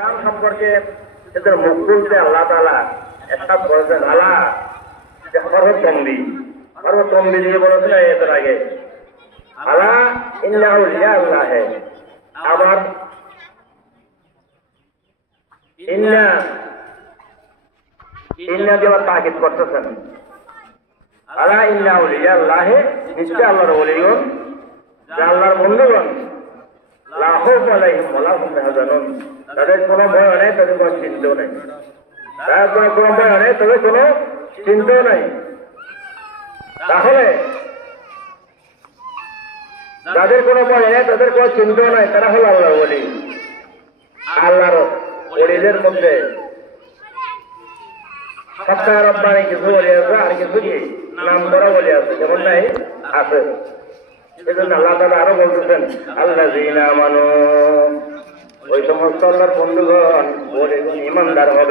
কোরআন সম্পর্কে এদের মুখ খুলতে আল্লাহ তাআলা একটা বলেছেন আলা যে সর্বতম্বি দিয়ে বলেছেন এদের আগে আলা ইন্না আউলিয়া আল্লাহ আবার ইন্না দিয়ে তাকিদ করতেছেন আলা ইন্না আউলিয়া আল্লাহ নিশ্চয় আল্লাহর ওলিগণ যে আল্লাহর বন্ধুগণ লা খাউফুন আলাইহিম ওয়া লা হুম ইয়াহজানুন তাদের কোনো ভয় নেই তাদের কোনো চিন্তাও নেই তাদের কোনো ভয় নেই তাদের কোনো চিন্তাও নেই তাহলে যাদের কোনো ভয় নেই তাদের কোনো চিন্তাও নাই তারা হলো আল্লাহর ওলি আল্লাহর ওলিদের মধ্যে সপ্তাহ রব্বানি কিছু ওলি আছে আর কিছু কি নাম করা ওলি আছে যেমন নাই আছে এজন্য আল্লাহ তাআলা আরো বলতেছেন আল্লাযীনা আমানু ওই সমস্ত আল্লাহর বন্ধুগণ ওলিগণ ঈমানদার হবে।